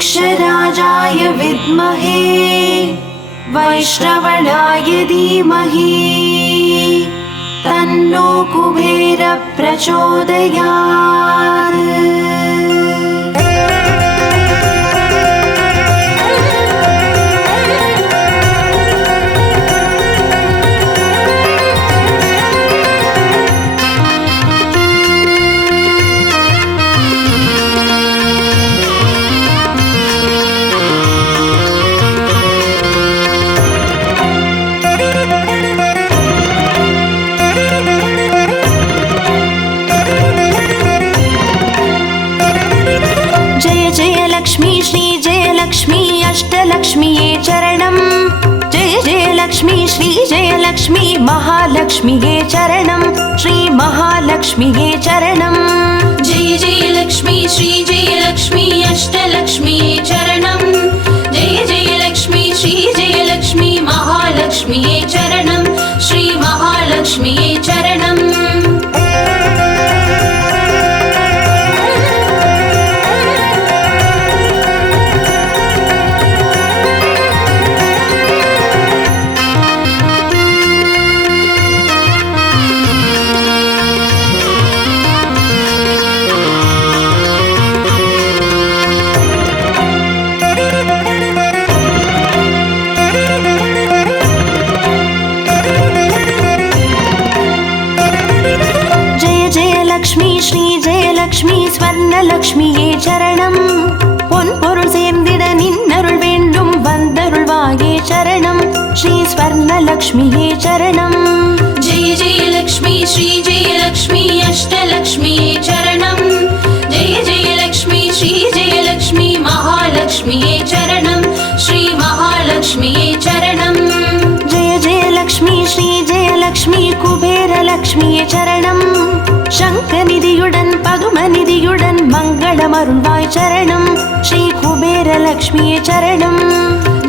वृक्षराजाय विद्महे वैश्रवणाय धीमहि तन्नो कुबेर प्रचोदयात्। लक्ष्मी श्री जय लक्ष्मी अष्टलक्ष्मीये चरणं। जय जय लक्ष्मी श्री जय लक्ष्मी महालक्ष्मीये चरणं। श्री महालक्ष्मीये चरणं। जय जय लक्ष्मी श्री जय लक्ष्मी अष्टलक्ष्मीये चरणं। जय जय लक्ष्मी श्री जय लक्ष्मी महालक्ष्मीये चरणं। श्री महालक्ष्मीये चरणं। लक्ष्मी श्री जय लक्ष्मी स्वर्णलक्ष्मीये चरणं। பொன்பொருள் சேர்ந்திட நின்னருள் வேண்டும் வந்தருள்வாயே சரணம்। ஸ்ரீ ஸ்வர்ணலக்ஷ்மியே சரணம்। जय जय लक्ष्मी श्री जय लक्ष्मी अष्टलक्ष्मीये चरणं। जय जय लक्ष्मी श्री जय लक्ष्मी महालक्ष्मीये चरणं। श्री महालक्ष्मीये चरणं। जय जय लक्ष्मी श्री जय लक्ष्मी कुबेरलक्ष्मीये चरणं। शङ्खनिधियुடன் पद्मनिधियुடன் मङ्गलमरुள்வாய் चरणं। श्री कुबेरलक्ष्मीये चरणं।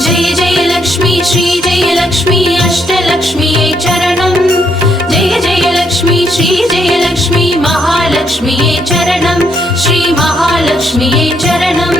जय जय लक्ष्मी श्री जय लक्ष्मी अष्टलक्ष्मीये चरणं। जय जय लक्ष्मी श्री जय लक्ष्मी महालक्ष्मीये चरणं। श्री महालक्ष्मीये चरणं।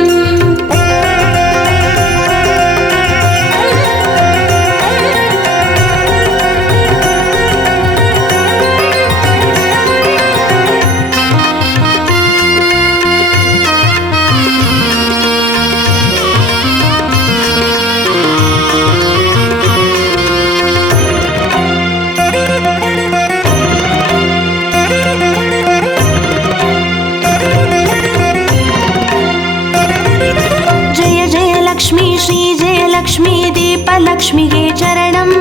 லக்ஷ்மி தீபலக்ஷ்மியே சரணம்.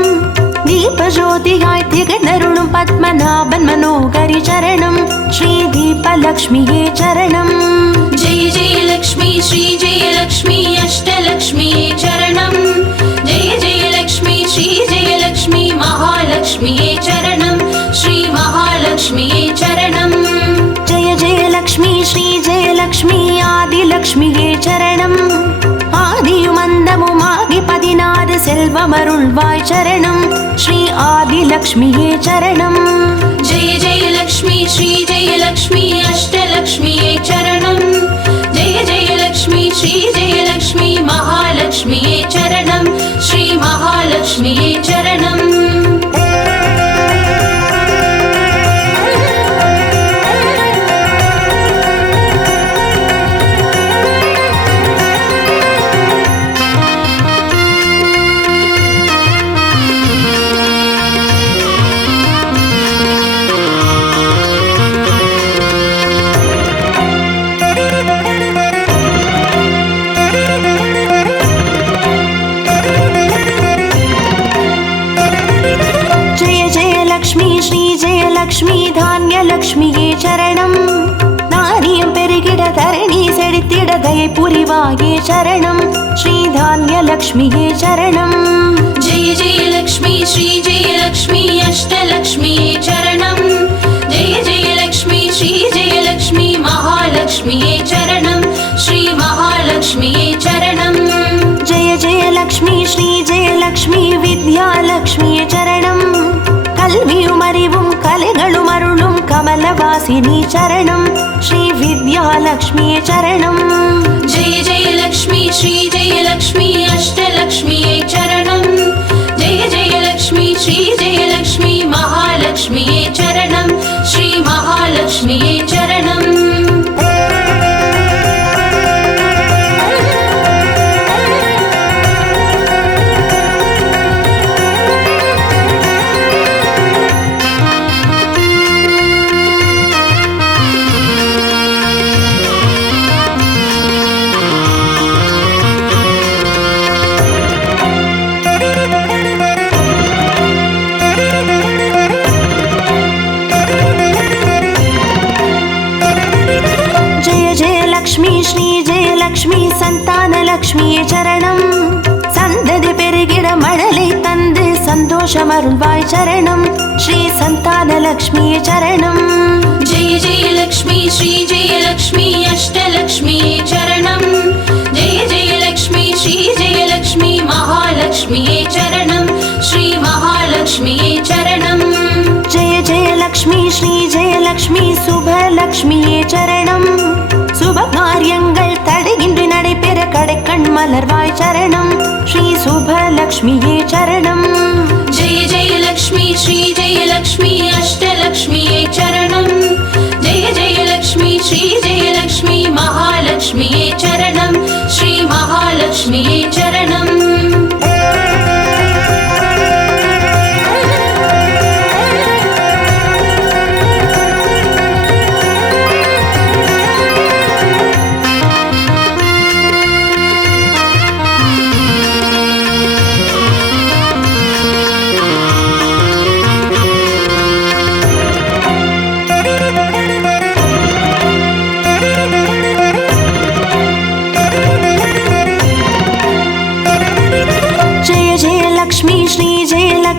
தீபஜோதியாய் திகழ்ந்தருளும் பத்மநாபன் மனோகரி சரணம். ஸ்ரீ தீபலக்ஷ்மியே சரணம். ஜெய ஜெய லக்ஷ்மி ஸ்ரீ ஜெய லக்ஷ்மி அஷ்டலக்ஷ்மியே சரணம். ஜெய ஜெய லக்ஷ்மி ஸ்ரீ ஜெய லக்ஷ்மி மகாலக்ஷ்மியே சரணம். ஸ்ரீ மகாலக்ஷ்மியே சரணம். ஜெய ஜெய லக்ஷ்மி ஸ்ரீ ஜெய லக்ஷ்மி ஆதிலக்ஷ்மியே சரணம். ஆதியும் அந்தமுமாகி 16 செல்வமருள்வாய் சரணம். ஸ்ரீ ஆதிலக்ஷ்மியே சரணம். ஜெய ஜெய லக்ஷ்மி ஸ்ரீ ஜெய லக்ஷ்மி அஷ்டலக்ஷ்மியே சரணம். ஜெய ஜெய லக்ஷ்மி ஸ்ரீ ஜெய லக்ஷ்மி மகாலக்ஷ்மியே சரணம். ஸ்ரீ மகாலக்ஷ்மியே சரணம். லக்ஷ்மி தான்யலக்ஷ்மியே சரணம். தானியம் பெருகிட தரணி செழித்திட தயை புரிவாயே சரணம். ஸ்ரீ தான்யலக்ஷ்மியே சரணம். ஜெய ஜெய லக்ஷ்மி ஸ்ரீ ஜெய லக்ஷ்மி அஷ்டலக்ஷ்மியே சரணம். ஜெய ஜெய லக்ஷ்மி ஸ்ரீ ஜெய லக்ஷ்மி மகாலக்ஷ்மியே சரணம். ஸ்ரீ மகாலக்ஷ்மியே சரணம். ஜெய ஜெய லக்ஷ்மி ஸ்ரீ ஜெய லக்ஷ்மி வித்யாலக்ஷ்மியே சரணம். கல்வியும் அறிவும் கலைகளும் அருளும் கமலவாசி विलासिनी चरणं श्री विद्यालक्ष्मी चरणं जय जय लक्ष्मी श्री जय लक्ष्मी अष्टलक्ष्मी चरणं जय जय लक्ष्मी श्री जय लक्ष्मी महालक्ष्मी चरणं श्री महालक्ष्मी चरणं लक्ष्मी श्री जय लक्ष्मी संतान लक्ष्मी चरणं सन्ददि पेरुगिड मडलै तंदु सन्तोषमरुळ्वाय चरणं श्री संतान लक्ष्मी चरणं जय जय लक्ष्मी श्री जय लक्ष्मी अष्टलक्ष्मी चरणं जय जय लक्ष्मी श्री जय लक्ष्मी महालक्ष्मी चरणं श्री महालक्ष्मी चरणं जय जय लक्ष्मी श्री जय लक्ष्मी शुभलक्ष्मी चरणं சுபகாரியங்கள் தடையின்றி நடைபெற கடைக்கண் மலர்வாய் சரணம் ஸ்ரீ சுபலக்ஷ்மியே சரணம் ஜெய ஜெய லக்ஷ்மி ஸ்ரீ ஜெய லக்ஷ்மி அஷ்டலக்ஷ்மியே சரணம் ஜெய ஜெய லக்ஷ்மி ஸ்ரீ ஜெய லக்ஷ்மி மகாலக்ஷ்மியே சரணம் ஸ்ரீ மகாலக்ஷ்மியே சரணம்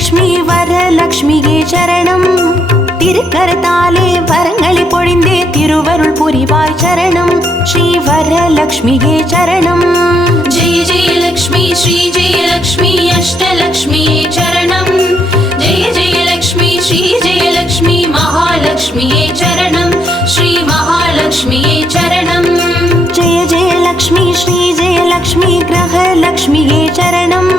லக்ஷ்மி வரலக்ஷ்மியே சரணம் திருக்கரத்தாலே வரங்களை பொழிந்தே திருவருள் புரிவாய் சரணம் ஸ்ரீ வரலக்ஷ்மியே சரணம் ஜெய ஜெய லக்ஷ்மி ஸ்ரீ ஜெய லக்ஷ்மி அஷ்டலக்ஷ்மியே சரணம் ஜெய ஜெய லக்ஷ்மி ஸ்ரீ ஜெய லக்ஷ்மி மகாலக்ஷ்மியே சரணம் ஸ்ரீ மகாலக்ஷ்மியே சரணம் ஜெய ஜெய லக்ஷ்மி ஸ்ரீ ஜெய லக்ஷ்மி கிரகலக்ஷ்மியே சரணம்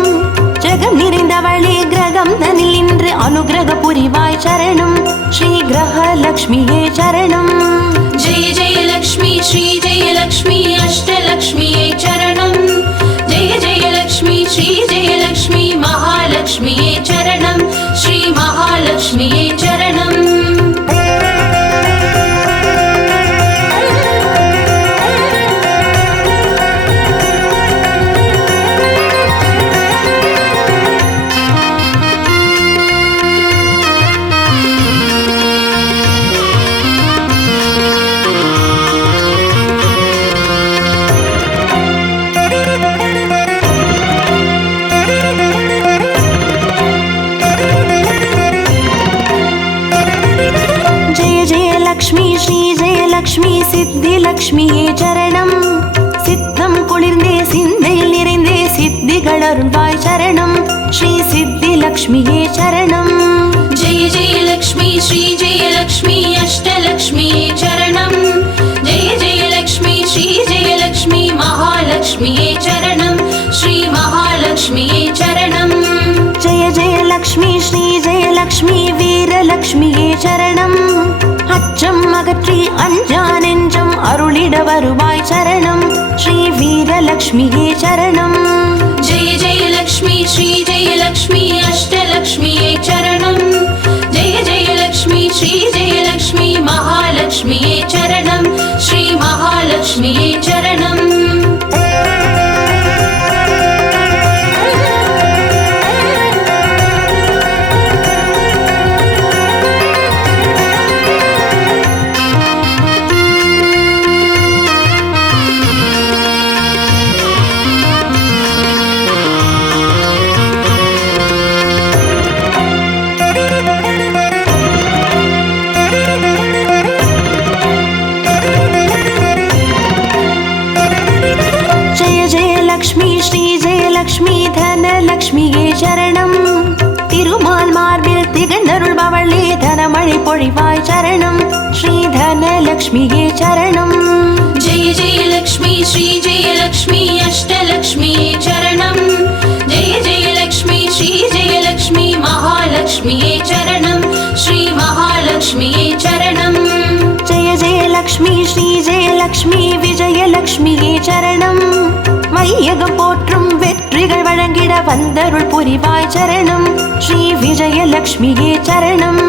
ஜெகம் நிறைந்தவளே கிரகம் தனில் இன்று அனுகிரக புரிவாய் சரணம் ஸ்ரீ கிரகலக்ஷ்மியே சரணம் ஜெய ஜெய லக்ஷ்மி ஸ்ரீ ஜெய லக்ஷ்மி அஷ்டலக்ஷ்மியே சரணம் ஜெய ஜெய லக்ஷ்மி ஸ்ரீ ஜெய லக்ஷ்மி மகாலக்ஷ்மியே சரணம் ஸ்ரீ மகாலக்ஷ்மியே சரணம் லக்ஷ்மி ஸ்ரீ ஜெய லக்ஷ்மி சித்தி லக்ஷ்மியே சரணம் சித்தம் குளிர்ந்தே சிந்தையில் நிறைந்தே சித்திகள் அருள்வாய் சரணம் ஸ்ரீ சித்தி லக்ஷ்மியே சரணம் ஜெய ஜெய லக்ஷ்மி ஸ்ரீ ஜெய லக்ஷ்மி அஷ்டலக்ஷ்மியே சரணம் ஜெய ஜெய லக்ஷ்மி ஸ்ரீ ஜெய லக்ஷ்மி மகாலக்ஷ்மியே சரணம் ஸ்ரீ மகாலக்ஷ்மியே சரணம் ஜெய ஜெய லக்ஷ்மி ஸ்ரீ ஜெய லக்ஷ்மி வீரலக்ஷ்மியே சரணம் அச்சம் அகற்றி அஞ்சா நெஞ்சம் அருளிட வருவாய் சரணம் ஸ்ரீ வீரலக்ஷ்மியே சரணம் ஜெய ஜெய லக்ஷ்மி ஸ்ரீ ஜெய லக்ஷ்மி அஷ்டலக்ஷ்மியே சரணம் ஜெய ஜெய லக்ஷ்மி ஸ்ரீ ஜெய லக்ஷ்மி மகாலக்ஷ்மியே சரணம் ஸ்ரீ மகாலக்ஷ்மியே சரணம் லக்ஷ்மி தனலக்ஷ்மியே சரணம் திருமால் மார்பில் திகழ்ந்தருள்பவளே தனமழை பொழிவாய் சரணம் ஸ்ரீ धनलक्ष्मिये चरणम्। जय जय लक्ष्मी श्री जय लक्ष्मी अष्टलक्ष्मिये चरणम्। जय जय लक्ष्मी श्री जय लक्ष्मी महालक्ष्मिये चरणम्। श्री महालक्ष्मिये चरणम्। जय जय लक्ष्मी श्री जय लक्ष्मी विजयलक्ष्मिये चरणम्। வையகம் போற்றும் வெற்றிகள் வழங்கிட வந்தருள் புரிவாய் சரணம் ஸ்ரீ விஜயலக்ஷ்மியே சரணம்.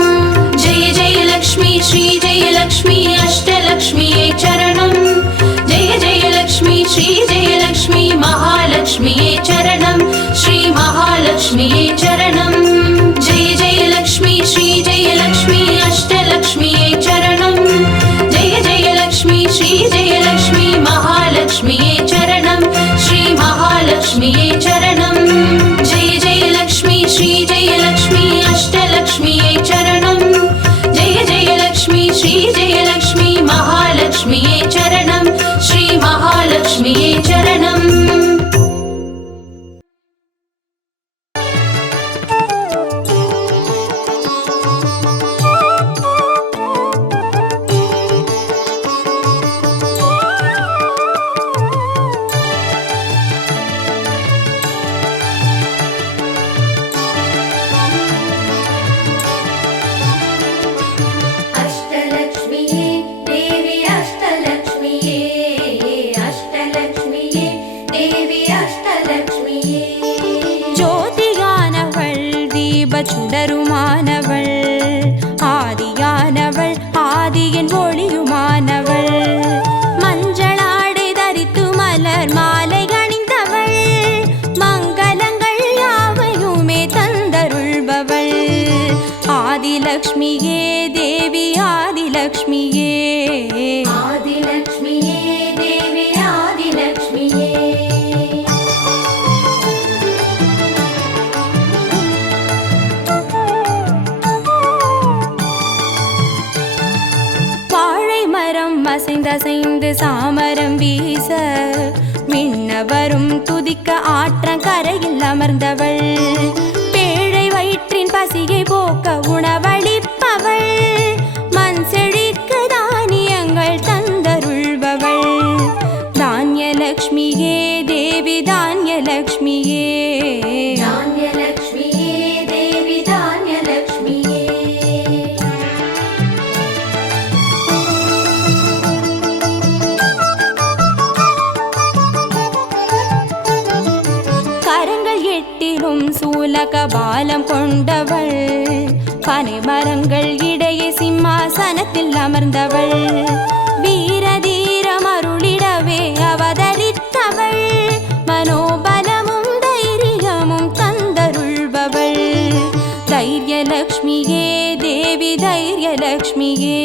जय जय लक्ष्मी श्री जय लक्ष्मी अष्टलक्ष्मिये चरणम्। जय जय लक्ष्मी श्री जय लक्ष्मी महालक्ष्मिये चरणम्। श्री महालक्ष्मिये चरणम्। जय जय लक्ष्मी श्री जय लक्ष्मी अष्टलक्ष्मिये चरणम्। जय जय लक्ष्मी श्री जय लक्ष्मी महालक्ष्मिये चरणम्। श्री महालक्ष्मिये चरणम्। जय जय लक्ष्मी श्री जय लक्ष्मी अष्टलक्ष्मिये चरणम्। जय जय लक्ष्मी श्री जय लक्ष्मी महालक्ष्मिये चरणम्। श्री महालक्ष्मिये चरणम्। अष्टलक्ष्मिये देवी अष्टलक्ष्मिये अष्टलक्ष्मिये देवी अष्टलक्ष्मिये ஜோதியானவள் தீப சுடருமானவள் ஆதியானவள் ஆதியின் ஒளியுமானவள் மஞ்சளாடை தரித்து மலர் மாலை அணிந்தவள் மங்களங்கள் யாவையுமே தந்தருள்பவள் ஆதிலக்ஷ்மியே தேவி ஆதிலக்ஷ்மியே आदिलक्ष्मिये देवी आदिलक्ष्मिये வாழை மரம் அசைந்தசைந்து சாமரம் வீச மின்னவரும் துதிக்க ஆற்றங்கரையில் அமர்ந்தவள் பேழை வயிற்றின் பசியை போக்க உணவளிப்பவள் மண் செழிக்க தானியங்கள் தந்தருள்பவள் தானியலக்ஷ்மியே தேவி தானியலக்ஷ்மியே धान्यलक्ष्मिये देवी धान्यलक्ष्मिये கரங்கள் எட்டிலும் சூலக பாலம் கொண்டவள் பனை மரங்கள் இடையே சிம்மாசனத்தில் அமர்ந்தவள் வீர தீரம் அருளிடவே அவதரித்தவள் மனோபலமும் தைரியமும் தந்தருள்பவள் தைரியலக்ஷ்மியே தேவி தைரியலக்ஷ்மியே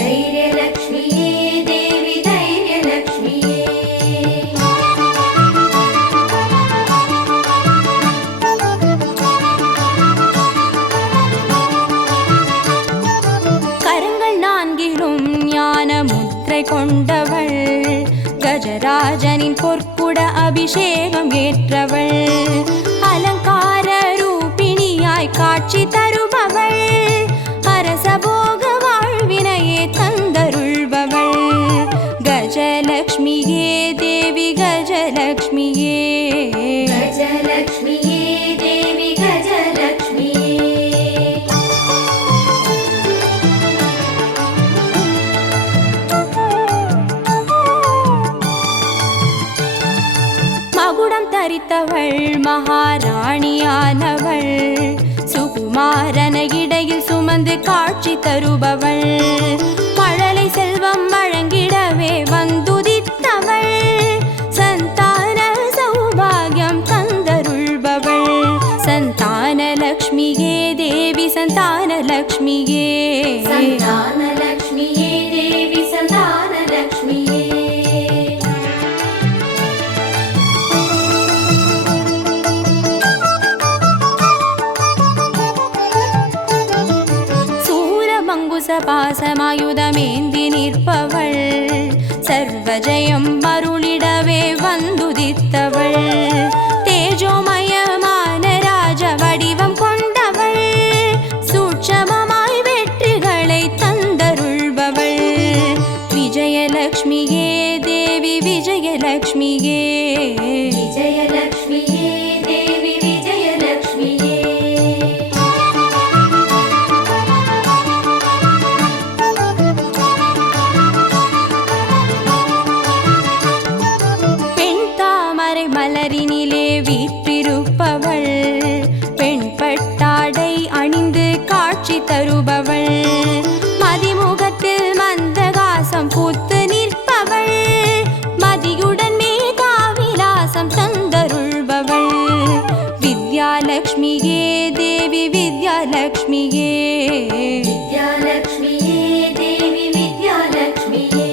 धैर्यलक्ष्मिये देवी धैर्यलक्ष्मिये கரங்கள் நான்கிலும் ஞான முத்திரை கொண்டவள் கஜராஜனின் பொற்குட அபிஷேகம் ஏற்றவள் அலங்கார ரூபிணியாய் காட்சி தருபவள் அரசபோக வாழ்வினையே தந்தருள்பவள் கஜலக்ஷ்மியே தேவி கஜலக்ஷ்மியே गजलक्ष्मिये देवी गजलक्ष्मिये மகுடம் தரித்தவள் மகாராணியானவள் சுகுமாரன இடையில் சுமந்து காட்சி தருபவள் மழலை செல்வம் வழங்கிடவே வந்துதித்தவள் சந்தான சௌபாகியம் தந்தருள்பவள் சந்தானலக்ஷ்மியே தேவி சந்தானலக்ஷ்மியே सन्तानलक्ष्मिये देवी सन्तानलक्ष्मिये பாசமாயுதமேந்தி நிற்பவள் சர்வஜயம் அருளிடவே வந்துதித்தவள் தேஜோமயமான ராஜ வடிவம் கொண்டவள் சூட்சமமாய் வெற்றிகளை தந்தருள்பவள் விஜயலக்ஷ்மியே தேவி விஜயலக்ஷ்மியே விஜயலக்ஷ்மியே தேவி விஜயலக்ஷ்மியே பெண் தாமரை மலரினிலே வீற்றிருப்பவள் பெண் பட்டாடை அணிந்து காட்சி தருபவள் மதிமுகத்தில் மந்தகாசம் பூத்து நிற்பவள் மதியுடன் மேகாவிலாசம் தந்தருள்பவள் வித்யாலக்ஷ்மியே தேவி வித்யாலக்ஷ்மியே வித்யாலக்ஷ்மியே தேவி வித்யாலக்ஷ்மியே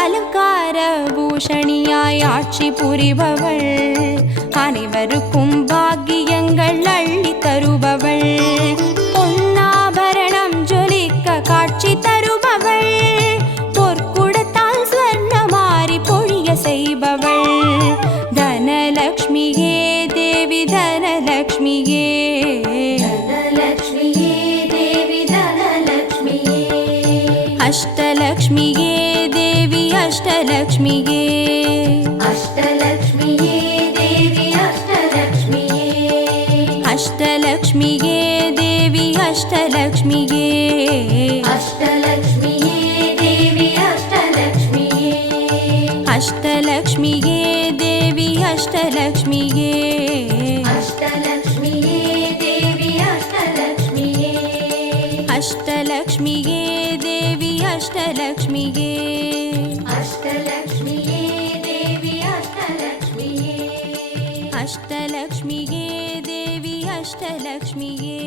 அலங்கார பூஷணியாய் ஆட்சி புரிபவள் அனைவருக்கும் பாக்கியங்கள் அள்ளி தருபவள் பொன்னாபரணம் ஜொலிக்க காட்சி தருபவள் பொற்குடத்தால் ஸ்வர்ணமாரி பொழிய செய்பவள் தனலக்ஷ்மியே தேவி தனலக்ஷ்மியே தனலக்ஷ்மியே தேவி தனலக்ஷ்மியே அஷ்டலக்ஷ்மியே தேவி அஷ்டலக்ஷ்மியே அஷ்டலக்ஷ்மியே தேவி அஷ்டலக்ஷ்மியே அஷ்டலக்ஷ்மியே தேவி அஷ்டலக்ஷ்மியே அஷ்டலக்ஷ்மியே தேவி அஷ்டலக்ஷ்மியே அஷ்டலக்ஷ்மியே தேவி அஷ்டலக்ஷ்மியே அஷ்டலக்ஷ்மியே தேவி அஷ்டலக்ஷ்மியே அஷ்டலக்ஷ்மியே தேவி அஷ்டலக்ஷ்மியே அஷ்டலக்ஷ்மியே தேவி அஷ்டலக்ஷ்மியே அஷ்டலக்ஷ்மியே தேவி அஷ்டலக்ஷ்மியே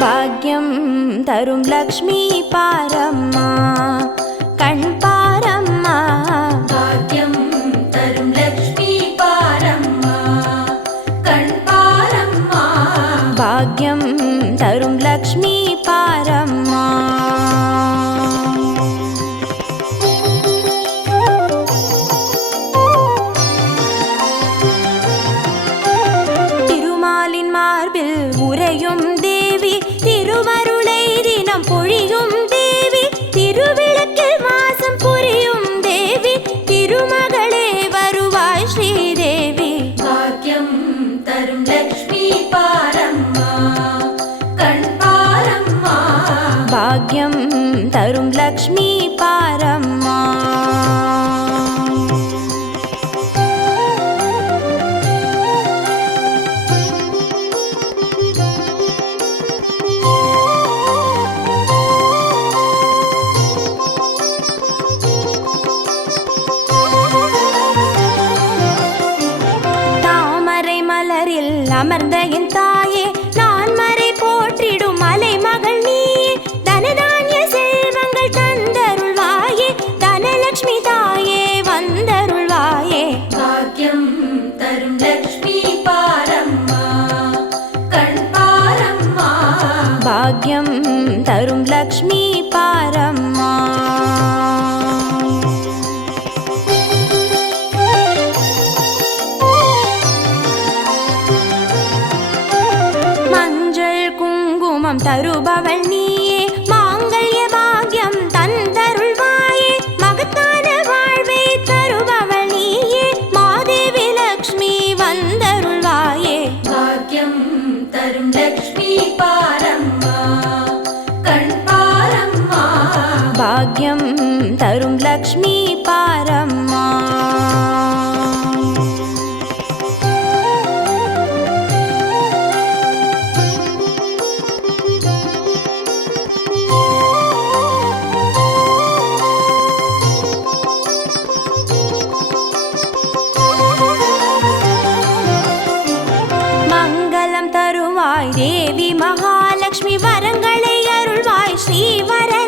பாக்யம் தரும் லக்ஷ்மி பாரம்மா கண் பாரம்மா பாக்யம் தரும் லக்ஷ்மி பாரம்மா கண் பாரம்மா பாக்யம் தரும் லக்ஷ்மி பாரம்மா திருமாலின் மார்பில் உறையும் தேவி திருவருளை தினம் பொழியும் தேவி திருவிளக்கில் மாசம் புரியும் தேவி திருமகளே வருவாய் ஸ்ரீதேவி பாக்யம் தரும் லக்ஷ்மி பாரம்மா கண் பாரம்மா பாக்யம் தரும் லக்ஷ்மி பாரம்மா தாமரை மலரில் அமர்ந்த என் தாயே நான் மறை போற்றிடும் மலை மகள் நீயே தனதானிய செல்வங்கள் தந்தருள்வாயே தனலக்ஷ்மி தாயே வந்தருள்வாயே பாக்யம் தரும் லக்ஷ்மி பாரம்மா கண் பாரம்மா பாக்யம் தரும் லக்ஷ்மி பாரம்மா மஞ்சள் குங்குமம் தருபவள் நீயே மாங்கல்ய பாக்யம் தந்தருள்வாயே மகத்தான வாழ்வை தருபவள் நீயே மாதேவி லக்ஷ்மி வந்தருள்வாயே பாக்யம் தரும் லக்ஷ்மி பாரம்மா கண் பாரம்மா பாக்யம் தரும் லக்ஷ்மி பாரம்மா மங்களம் தருவாய் தேவி மகாலட்சுமி வரங்களை அருள்வாய் ஸ்ரீ வரலட்சுமி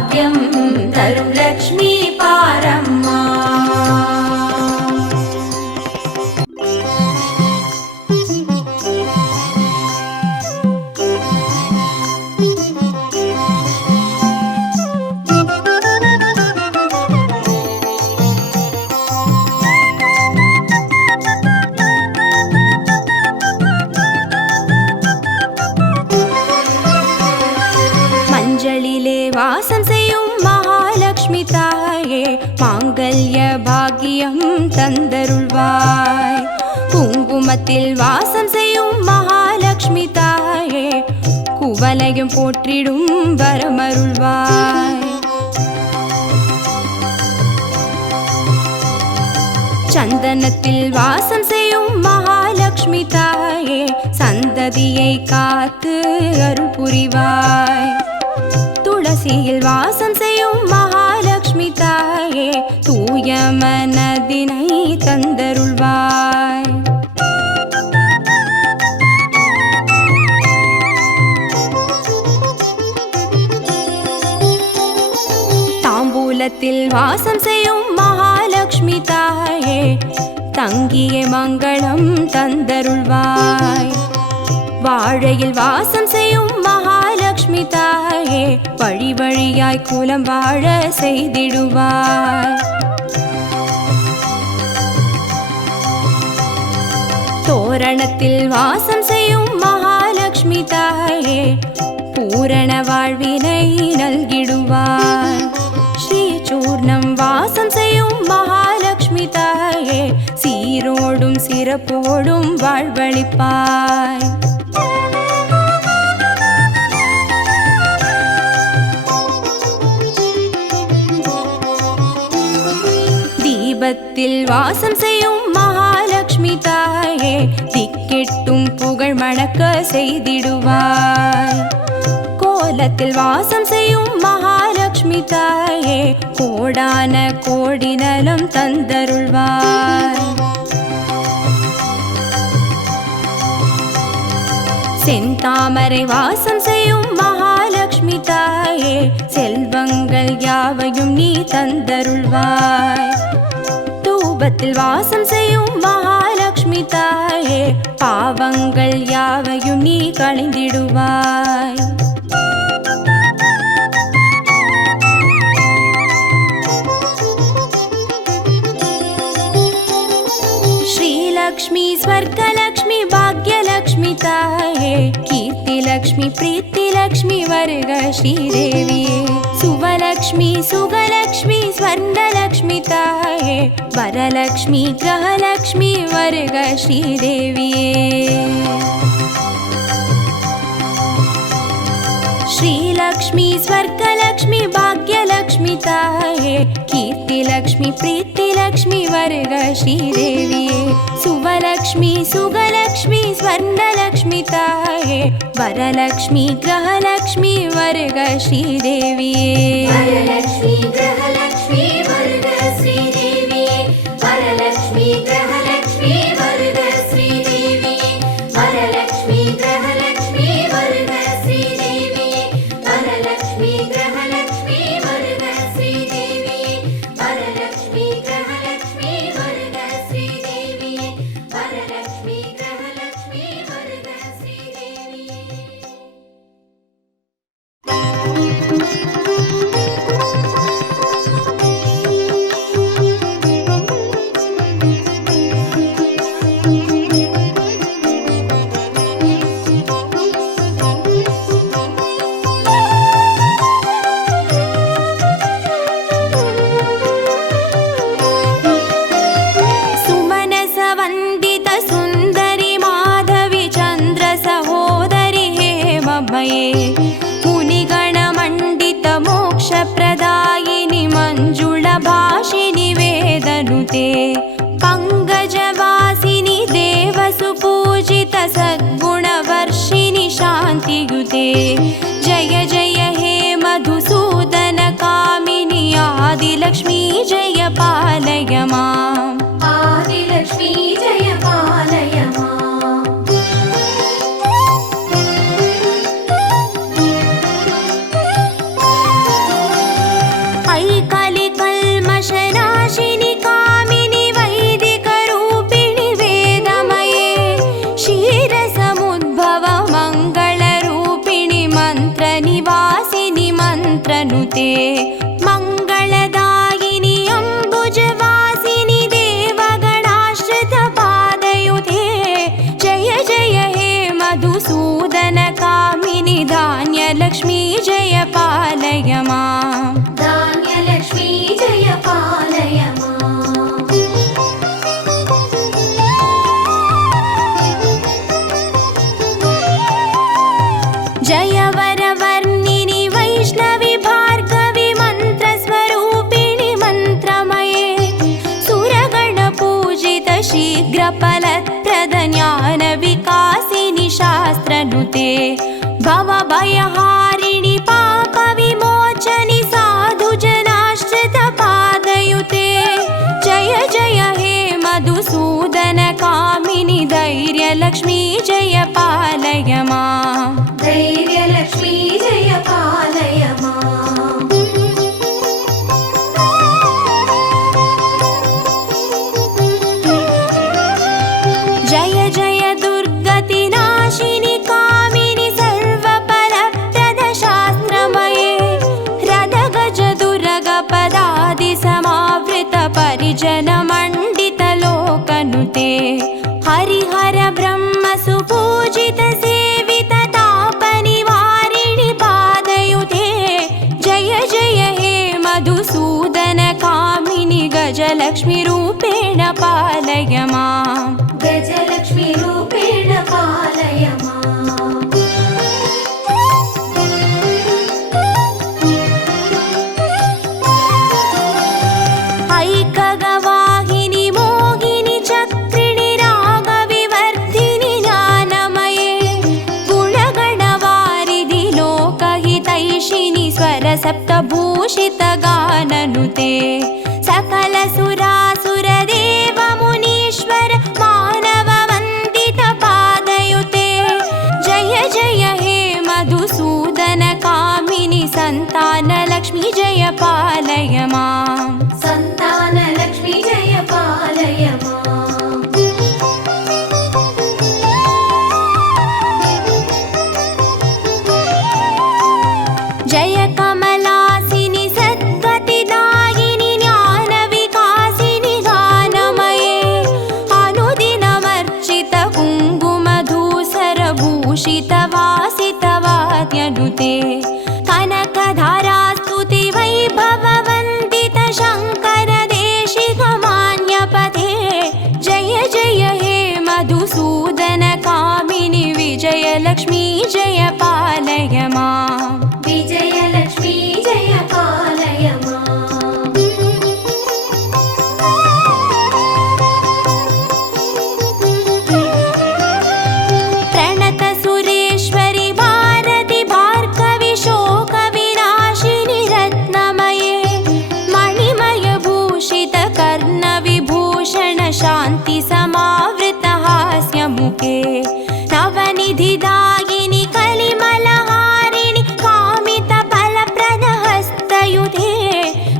பாக்யம் தரும் லக்ஷ்மி பாரம்மா. மஞ்சளிலே வாசம் செய்யும் மகாலட்சுமி தாயே, மாங்கல்ய பாக்கியம் தந்தருள்வாய். குங்குமத்தில் வாசம் செய்யும் மகாலட்சுமி தாயே, குவலையும் போற்றிடும் வரமருள்வாய். சந்தனத்தில் வாசம் செய்யும் மகாலட்சுமி தாயே, சந்ததியை காத்து அருள் புரிவாய். துளசியில் வாசம் செய்யும் மகாலட்சுமி தாயே, தூய மனதினை தந்தருள்வாய். தாம்பூலத்தில் வாசம் செய்யும் மகாலட்சுமி தாயே, தங்கிய மங்களம் தந்தருள்வாய். வாழையில் வாசம் செய்யும் மகாலட்சுமி தாயே, வழி வழியாய் குலம் வாழ செய்திடுவாய். தோரணத்தில் வாசம் செய்யும் மகாலட்சுமி தாயே, பூரண வாழ்வினை நல்கிடுவாய். ஸ்ரீ சூர்ணம் வாசம் செய்யும் மகாலட்சுமி தாயே, சீரோடும் சிறப்போடும் வாழ்வளிப்பாய். தீபத்தில் வாசம் செய்யும் மகாலட்சுமி தாயே, திக்கெட்டும் புகழ் மணக்க செய்திடுவாய். கோலத்தில் வாசம் செய்யும் மகாலட்சுமி தாயே, கோடான கோடி நலம் தந்தருள்வாய். செந்தாமரை வாசம் செய்யும் மகாலட்சுமி தாயே, செல்வங்கள் யாவையும் நீ தந்தருள்வாய். தூபத்தில் வாசம் செய்யும் மகாலட்சுமி தாயே, பாவங்கள் யாவையும் நீ களைந்திடுவாய். श्रीलक्ष्मी स्वर्गलक्ष्मी भाग्यलक्ष्मी ताये, कीर्तिलक्ष्मी प्रीतिलक्ष्मी वर्ग श्रीदेविये. सुवलक्ष्मी सुगलक्ष्मी स्वर्णलक्ष्मी ताये, वरलक्ष्मी ग्रहलक्ष्मी वर्ग श्रीदेविये. श्रीलक्ष्मी स्वर्गलक्ष्मी भाग्यलक्ष्मी ताये, कीर्तिलक्ष्मी प्रीतिलक्ष्मी वर्ग श्रीदेविये. सुवलक्ष्मी सुगलक्ष्मी स्वर्णलक्ष्मी ताये, वरलक्ष्मी ग्रहलक्ष्मी वर्ग श्रीदेविये. वरलक्ष्मी ग्रहलक्ष्मी वर्ग श्रीदेविये. वरलक्ष्मी ग्रहलक्ष्मी वर्ग श्रीदेविये. वरलक्ष्मी ग्रहलक्ष्मी वर्ग श्रीदेविये. वरलक्ष्मी ग्रहलक्ष्मी वर्ग श्रीदेविये. वरलक्ष्मी ग्रहलक्ष्मी वर्ग श्रीदेविये. वरलक्ष्मी ग्रहलक्ष्मी वर्ग श्रीदेविये. सुमनस वन्दित सुन्दरि माधवी चन्द्र सहोदरि हेममये, मुनिगणमण्डित मोक्षप्रदायिनि मञ्जुला भाषिनि वेदनुते. पङ्कजवासिनि देवसुपूजित सद्गुणवर्षिणि शान्तियुते. जय जय हे मधुसूदन कामिनि आदिलक्ष्मी जय पालय माम्. आदिलक्ष्मी जय पालय माम्. मन्त्रनुते मङ्गलदायिनि अम्बुजवासिनि देवगणाश्रितपादयुते जय जय हे मधुसूदनकामिनि धान्यलक्ष्मी जय पालय माम् धान्यलक्ष्मी जय पालय माम् जय वरवर्णिनि वैष्णवि भार्गवि मन्त्रस्वरूपिणि मन्त्रमये सुरगणपूजित शीघ्रफलप्रद ज्ञानविकासिनि शास्त्रनुते भवभयहारिणि पापविमोचनि साधुजनाश्रितपादयुते जय जय हे मधुसूदनकामिनि धैर्यलक्ष्मी जय पालय माम् धैर्यलक्ष्मी जय पालय माम् जय जय दुर्गतिनाशिनि कामिनि सर्वफलप्रद शास्त्रमये रदगजदुर्गपदादिसमावृत परिजनमण्डितलोकनुते हरिहर ब्रह्म सुपूजित सेवित तापनिवारिणि पादयुते जय जय हे मधुसूदनकामिनि गजलक्ष्मी रूपेण पालय माम् गजलक्ष्मी रूपेण पालय माम् ऐकगवाहिनि मोहिनि चक्रिणि रागविवर्धिनि ज्ञानमये गुणगणवारिधि लोकहितैषिणि स्वरसप्तभूषितगाननुते सकलसुरासुरदेवमुनीश्वर मानववन्दितपादयुते जय जय हे मधुसूदनकामिनि सन्तानलक्ष्मी जय पालय माम् सन्तानलक्ष्मी जय पालय माम् जय कमलासिनि सद्गतिदायिनि ज्ञानविकासिनि गानमये अनुदिनमर्चित कुङ्कुमधूसरभूषितवासितवाद्यनुते कनकधारास्तुति वैभववन्दित शङ्कर देशिकमान्यपते जय जय हे मधुसूदनकामिनि विजयलक्ष्मी जय पालय माम् विजयलक्ष्मी जय पालय माम् प्रणत सुरेश्वरि भारति भार्गवि शोकविनाशिनि रत्नमये मणिमयभूषित कर्णविभूषण शान्ति समावृत हास्यमुखे नवनिधिदायिनि कलिमलहारिणि कामितफलप्रद हस्तयुते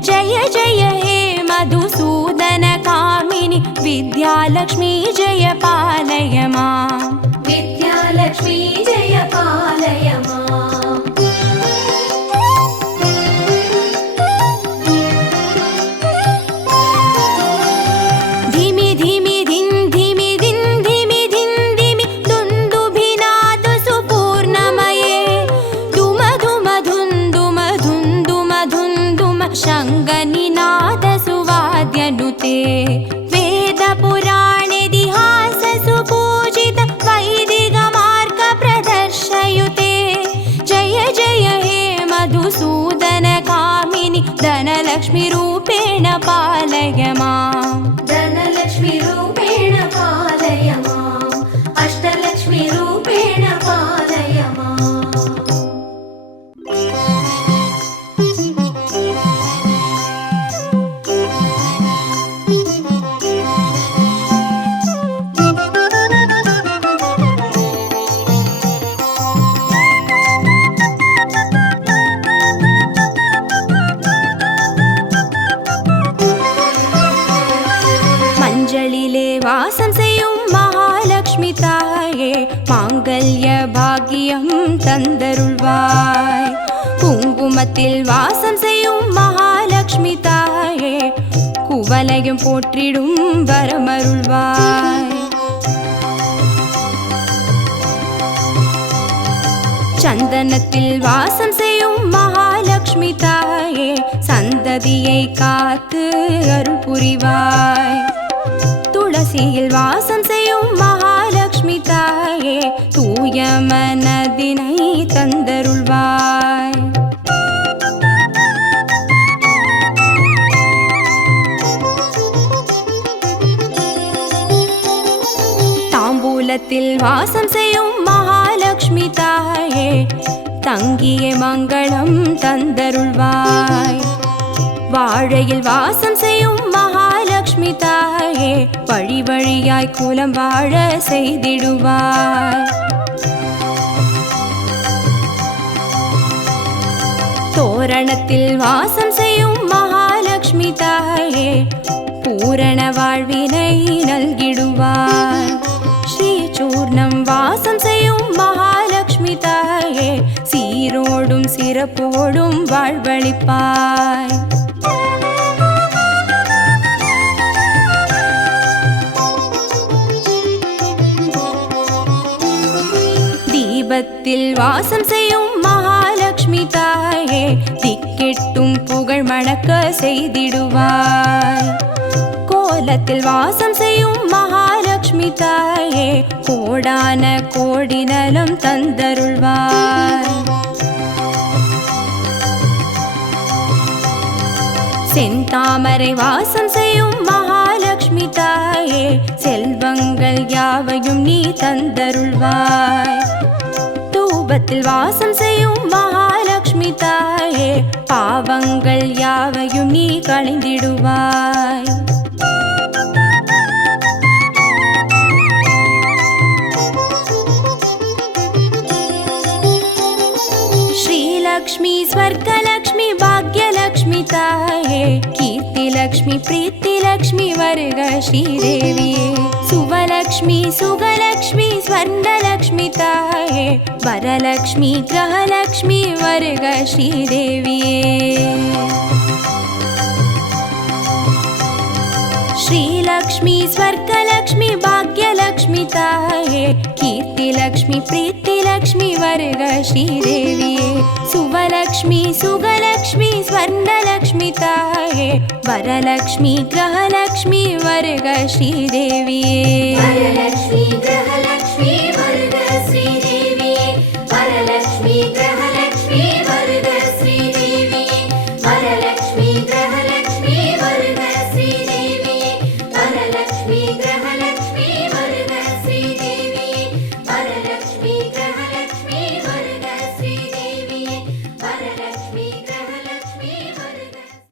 जय जय हे मधुसूदनकामिनि विद्यालक्ष्मी जय पालय माम् विद्यालक्ष्मी जय पालय माम् धिमि धिमि धिन् धिमि धिन् धिमि धिन् धिमि दुन्दुभिनाद सुपूर्णमये दुम दुम धुन् दुम धुन् दुम धुन् दुम शङ्गनिनाद सुवाद्यनुते वेदपुराणेतिहास सुपूजित वैदिकमार्ग प्रदर्शयुते जय जय हे मधुसूदनकामिनि धनलक्ष्मी रूपेण पालय माम् धनलक्ष्मी रूपेण पालय माम् अष्टलक्ष्मी रूपेण पालय माम् வாசம் செய்யும் மகாலட்சுமி தாயே மாங்கல்ய பாக்கியம் தந்தருள்வாய். குங்குமத்தில் வாசம் செய்யும் மகாலட்சுமி தாயே குவலையும் போற்றிடும் வரமருள்வாய். சந்தனத்தில் வாசம் செய்யும் மகாலட்சுமி தாயே சந்ததியை காத்து அருள் புரிவாய். துளசியில் வாசம் செய்யும் மகாலட்சுமி தாயே தூய மனதினை தந்தருள்வாய். தாம்பூலத்தில் வாசம் செய்யும் மகாலட்சுமி தாயே தங்கிய மங்களம் தந்தருள்வாய். வாழையில் வாசம் செய்யும் மகாலட்சுமி தாயே வழி வழியாய் குலம் வாழ செய்திடுவாய். தோரணத்தில் வாசம் செய்யும் மகாலட்சுமி தாயே பூரண வாழ்வினை நல்கிடுவாய். ஸ்ரீசூர்ணம் வாசம் செய்யும் மகாலட்சுமி தாயே சீரோடும் சிறப்போடும் வாழ்வளிப்பாய். தீபத்தில் வாசம் செய்யும் மகாலட்சுமி தாயே திக்கெட்டும் புகழ் மணக்க செய்திடுவாய். கோலத்தில் வாசம் செய்யும் மகாலட்சுமி தாயே கோடான கோடி நலம் தந்தருள்வாய். செந்தாமரை வாசம் செய்யும் மகாலட்சுமி தாயே செல்வங்கள் யாவையும் நீ தந்தருள்வாய். தூபத்தில் வாசம் செய்யும் மகாலட்சுமி தாயே பாவங்கள் யாவையும் நீ களைந்திடுவாய். श्रीलक्ष्मी स्वर्गलक्ष्मी भाग्यलक्ष्मी ताये कीर्तिलक्ष्मी प्रीतिलक्ष्मी वर्ग श्रीदेविये सुवलक्ष्मी सुगलक्ष्मी स्वर्णलक्ष्मी ताये वरलक्ष्मी ग्रहलक्ष्मी वर्ग श्रीदेविये श्रीलक्ष्मी स्वर्गलक्ष्मी भाग्यलक्ष्मी ताये कीर्तिलक्ष्मी प्रीतिलक्ष्मी वर्ग श्रीदेविये सुवलक्ष्मी सुगलक्ष्मी स्वर्णलक्ष्मी ताये वरलक्ष्मी ग्रहलक्ष्मी वर्ग श्रीदेविये वरलक्ष्मी